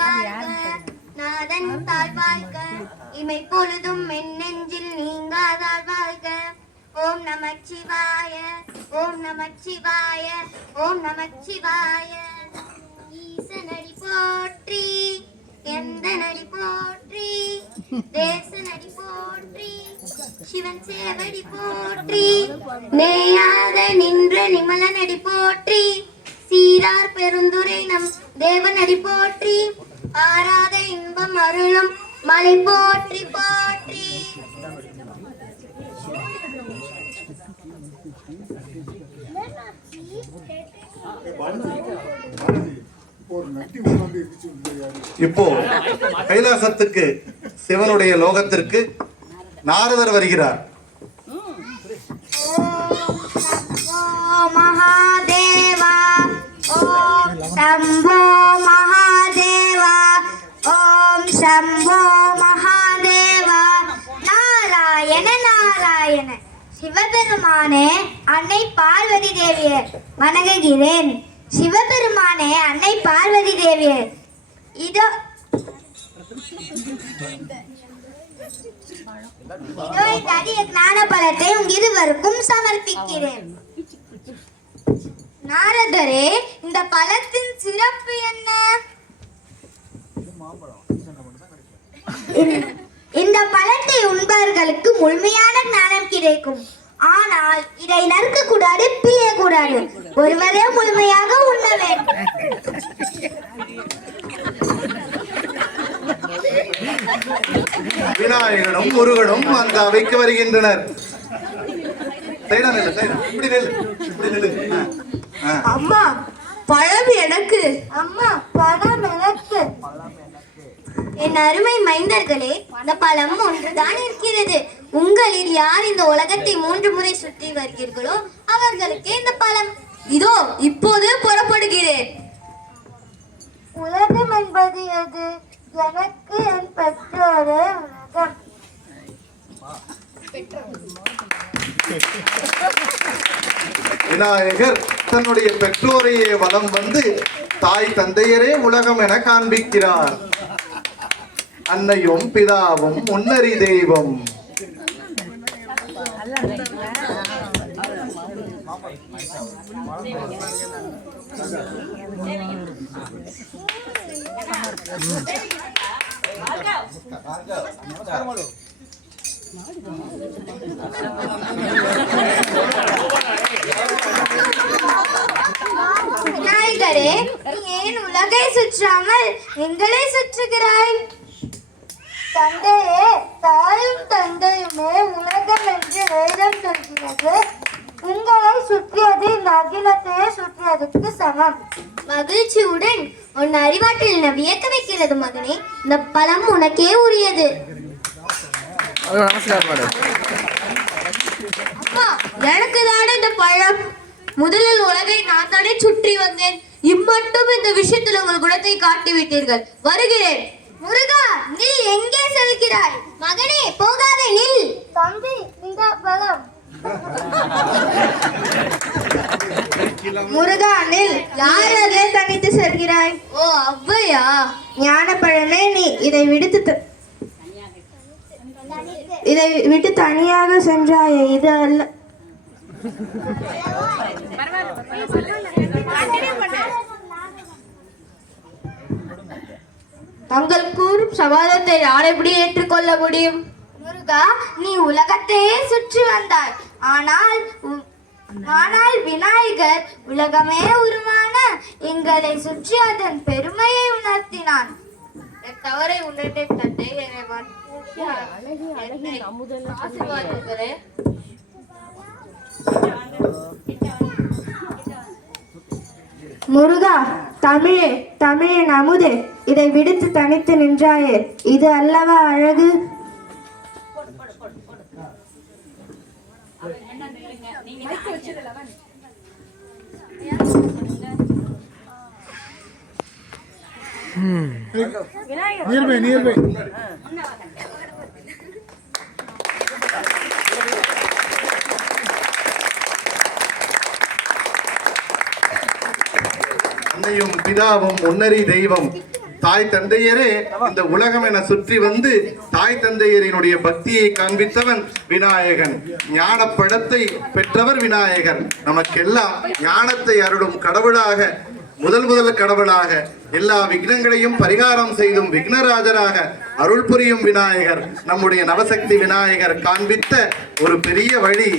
வாழ்க, நாதன் தாழ் வாழ்க, இமை பொழுதும் என் நெஞ்சில் நீங்காதால் வாழ்க. ஓம் நமச்சிவாய, ஓம் நமச்சிவாய, ஓம் நமச்சிவாய. ஈசனடி போற்றி, எந்த நடி போற்றி, தேச நடி போற்றி, சிவன் சேவடி போற்றி, நேயாக நின்ற நிமல நடி போற்றி, சீரார் பெருந்துரை நம் தேவனடி போற்றி, ஆராத இன்பம் அருளும் மலை போற்றி போற்றி. இப்போ கைலாசத்துக்கு சிவனுடைய லோகத்திற்கு நாரதர் வருகிறார். மகாதேவா ஓம் சம்போ மகாதேவா, ஓம் சம்போ மகாதேவா. நாராயண நாராயண. சிவபெருமானே, அன்னை பார்வதி தேவியே வணங்குகிறேன். சிவபெருமானே, அன்னை பார்வதி தேவியே, இதோ இந்த அரிய ஞான பழத்தை இருவருக்கும் சமர்ப்பிக்கிறேன். நாரதரே, இந்த பழத்தின் சிறப்பு என்ன? இந்த பழத்தை உண்பவர்களுக்கு முழுமையான ஞானம் கிடைக்கும். ஆனால் இதை நறுக்க கூடாது, பிழியக்கூடாது. ஒருவரே முழுமையாக உண்ண வேண்டும். விநாயகனும் முருகனும் அந்த அவைக்கு வருகின்றனர். அம்மா, பழம் எனக்கு. அம்மா, பழம் எனக்கு. என் அருமை மைந்தர்களே, அந்த பழம் ஒன்றுதான் இருக்கிறது. உங்களில் யார் இந்த உலகத்தை 3 முறை சுற்றி வருகிறீர்களோ அவர்களுக்கு இந்த பழம். இதோ இப்போது புறப்படுகிறேன். உலகம் என்பது எது? எனக்கு என் பெற்றோரே உலகம். விநாயகர் தன்னுடைய பெற்றோரையே வலம் வந்து தாய் தந்தையரே உலகம் என காண்பிக்கிறார். அன்னையும் பிதாவும் முன்னறி தெய்வம். விநாயகரே, ஏன் உலகை சுற்றாமல் எங்களை சுற்றுகிறாய்? தந்தையே, தாயும் தந்தையுமே உலகம் என்று வேதம் சொல்கிறது. உங்களை சுற்றியது இந்த அகிலத்தையே சுற்றியதுக்கு சமம். மகிழ்ச்சியுடன் உன் அறிவாற்றில் என்னை வியக்க வைக்கிறது மகனே. இந்த பழம் உனக்கே உரியது. அம்மா, எனக்கு தானே இந்த பழம். முதலில் உலகை நான் தானே சுற்றி வந்தேன். இம்மட்டும் இந்த விஷயத்தில் உங்கள் குணத்தை காட்டிவிட்டீர்கள். வருகிறேன். முருகா, நில். எங்கே செல்கிறாய்? மகனே, போகாதே, நில். தம்பி, இந்த பழம். முருகா, நில். யாரே தனித்து செல்கிறாய்? ஓ, அவ்வையா? ஞான பழமே, நீ இதை விட்டு தனியாக சென்றாயே, இது அல்ல. தங்கள் கூறும் சவாலத்தை யார் எப்படி ஏற்றுக்கொள்ள முடியும்? முருகா, நீ உலகத்தையே சுற்றி வந்தாய். ஆனால் விநாயகர் உலகமே உருவான எங்களை சுற்றி அதன் பெருமையை உணர்த்தினான். என் தவறை உணர்ந்த தந்தை ஆசீர்வாதங்களே. முருகா, தமிழே, தமிழின் அமுதே, இதை விடுத்து தனித்து நின்றாயே, இது அல்லவா அழகு? nearby. அன்னையும் பிதாவும் முன்னறி தெய்வம். தாய் தந்தையரே இந்த உலகம் என சுற்றி வந்து தாய் தந்தையரினுடைய பக்தியை காண்பித்தவன் விநாயகன். ஞான பழத்தை பெற்றவர் விநாயகர். நமக்கெல்லாம் ஞானத்தை அருளும் கடவுளாக, முதல் கடவுளாக, எல்லா விக்னங்களையும் பரிகாரம் செய்தும் விக்னராஜராக அருள் புரியும் விநாயகர் நம்முடைய நவசக்தி விநாயகர் காண்பித்த ஒரு பெரிய வழி.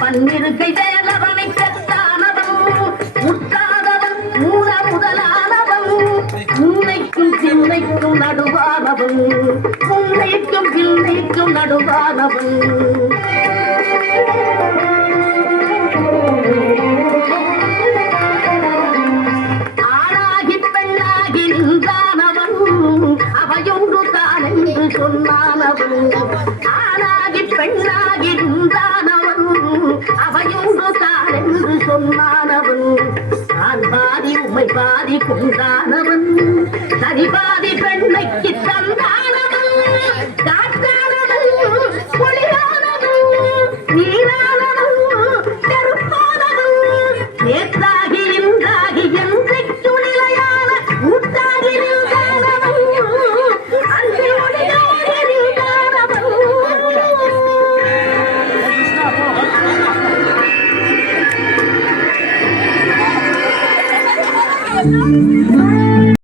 பன்னிருக்கை வேலவனை பெற்றானவன், முற்றாதவன், மூல முதலானவன், முன்னைக்கும் பின்னைக்கும் நடுவானவன், முன்னைக்கும் பின்னைக்கும் நடுவானவன். ஆணாகி பெண்ணாகி நின்றானவன், அவையொன்று தான் என்று சொன்னானவன். ஆணாகி பெண்ணாகி நின்றானவன், அவையொன்று தான் என்று சொன்னானவன். நான் பாதி உமை பாதி கொண்டானவன், சரி பாதி பெண்ணைக்கு தந்தானவன். காற்றானவன், ஒளியானவன், நீரானவன், நெருப்பானவன், நேற்றாகி இன்றாகி என்றைக்கு நிலையான ஊட்டாகி நின்றானவன், அன்று ஒளியாக நின்றானவன். Thank you.